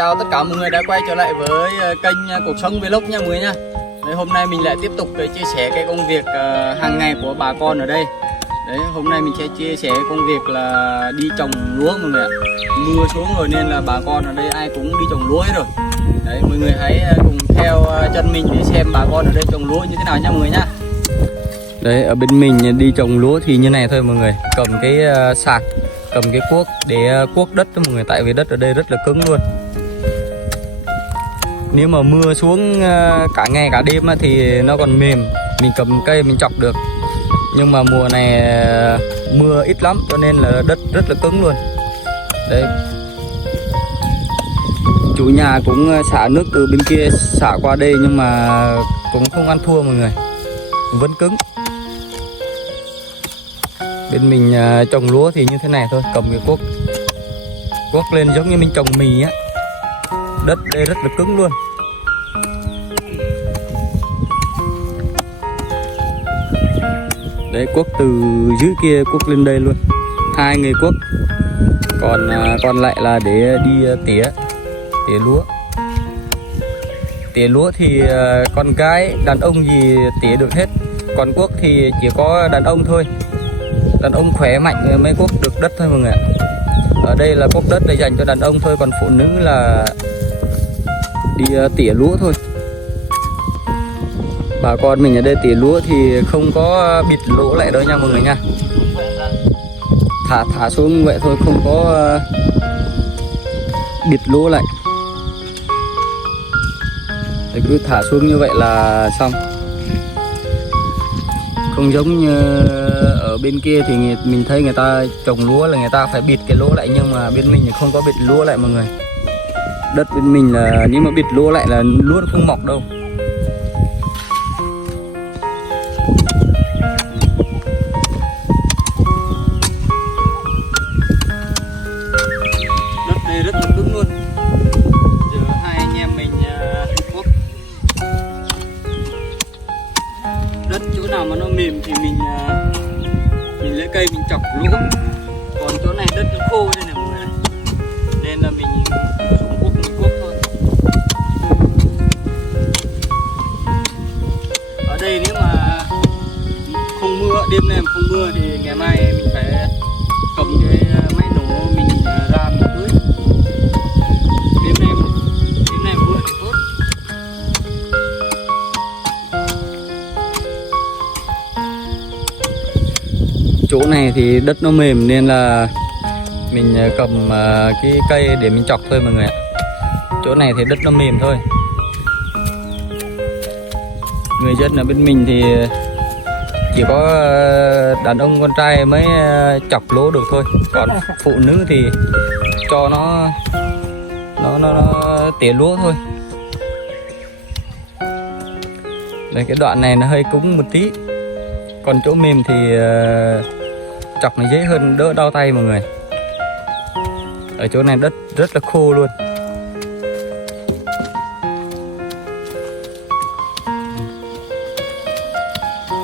Chào tất cả mọi người đã quay trở lại với kênh Cuộc Sống Vlog nha mọi người nha. Đấy, hôm nay mình lại tiếp tục chia sẻ cái công việc hàng ngày của bà con ở đây. Đấy, hôm nay mình sẽ chia sẻ công việc là đi trồng lúa mọi người ạ. Mưa xuống rồi nên là bà con ở đây ai cũng đi trồng lúa hết rồi. Đấy, mọi người hãy cùng theo chân mình để xem bà con ở đây trồng lúa như thế nào nha mọi người nhá. Đấy, ở bên mình đi trồng lúa thì như này thôi mọi người, cầm cái sạc, cầm cái cuốc để cuốc đất đó mọi người, tại vì đất ở đây rất là cứng luôn. Nếu mà mưa xuống cả ngày cả đêm thì nó còn mềm, mình cầm cây mình chọc được. Nhưng mà mùa này mưa ít lắm cho nên là đất rất là cứng luôn. Đấy, chủ nhà cũng xả nước từ bên kia xả qua đây nhưng mà cũng không ăn thua mọi người, vẫn cứng. Bên mình trồng lúa thì như thế này thôi, cầm cái cuốc lên giống như mình trồng mì á. Đất đây rất là cứng luôn. Đấy, cuốc từ dưới kia cuốc lên đây luôn, 2 người cuốc. Còn lại là để đi tỉa lúa. Tỉa lúa thì con gái đàn ông gì tỉa được hết, còn cuốc thì chỉ có đàn ông thôi. Đàn ông khỏe mạnh mới cuốc được đất thôi mọi người ạ. Ở đây là cuốc đất để dành cho đàn ông thôi, còn phụ nữ là đi tỉa lúa thôi. Bà con mình ở đây tỉa lúa thì không có bịt lỗ lại đâu nha mọi người nha. Thả xuống như vậy thôi, không có bịt lỗ lại. Đấy, cứ thả xuống như vậy là xong. Không giống như ở bên kia thì mình thấy người ta trồng lúa là người ta phải bịt cái lỗ lại, nhưng mà bên mình thì không có bịt lúa lại mọi người. Đất bên mình là nếu mà bịt lúa lại là lúa nó không mọc đâu. Đất đây rất là cứng luôn. Giờ hai anh em mình cuốc. Đất chỗ nào mà nó mềm thì mình lấy cây mình chọc lúa. Còn chỗ này đất nó khô đây này mọi người, nên là mình xuống cuốc mình cuốc thôi. Ở đây nếu mà không mưa, đêm nay mà không mưa thì ngày mai mình phải cầm cái máy nổ mình ra mình tưới. Đêm nay mưa thì tốt. Chỗ này thì đất nó mềm nên là mình cầm cái cây để mình chọc thôi mọi người ạ. Chỗ này thì đất nó mềm thôi. Người dân ở bên mình thì chỉ có đàn ông con trai mới chọc lúa được thôi, còn phụ nữ thì cho nó tỉa lúa thôi. Đây, cái đoạn này nó hơi cứng một tí, còn chỗ mềm thì chọc nó dễ hơn, đỡ đau tay mọi người. Ở chỗ này đất rất là khô luôn.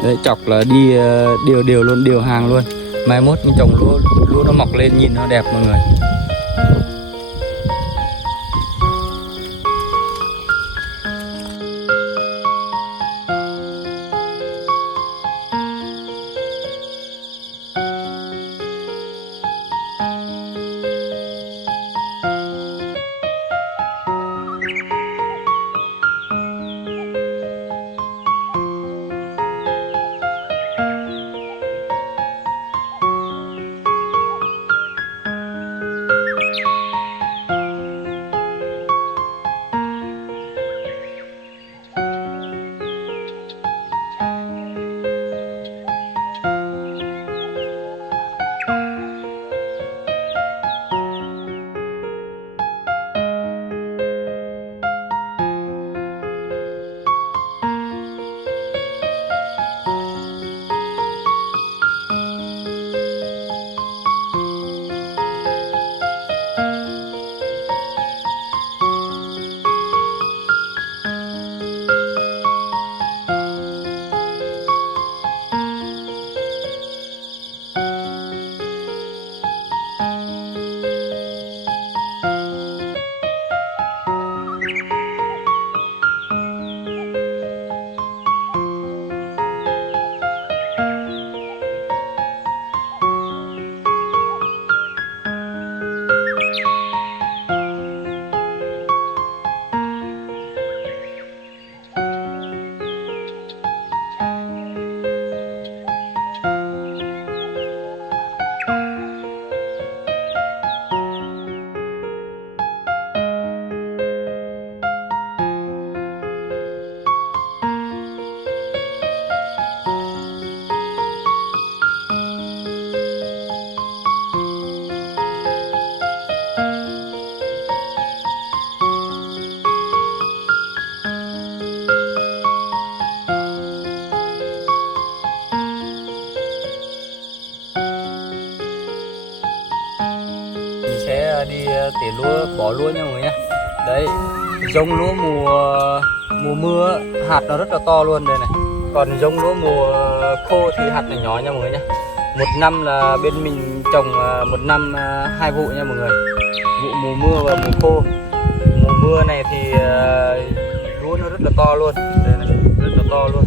Đấy, chọc là đi đều luôn, đều hàng luôn. Mai mốt mình trồng lúa nó mọc lên nhìn nó đẹp mọi người. bỏ luôn nha mọi người nhá. Đấy, giống lúa mùa mưa hạt nó rất là to luôn đây này. Còn giống lúa mùa khô thì hạt này nhỏ nha mọi người nhá. Một năm là bên mình trồng một năm 2 vụ nha mọi người. Vụ mùa mưa và mùa khô. Mùa mưa này thì lúa nó rất là to luôn. Đây này, rất là to luôn.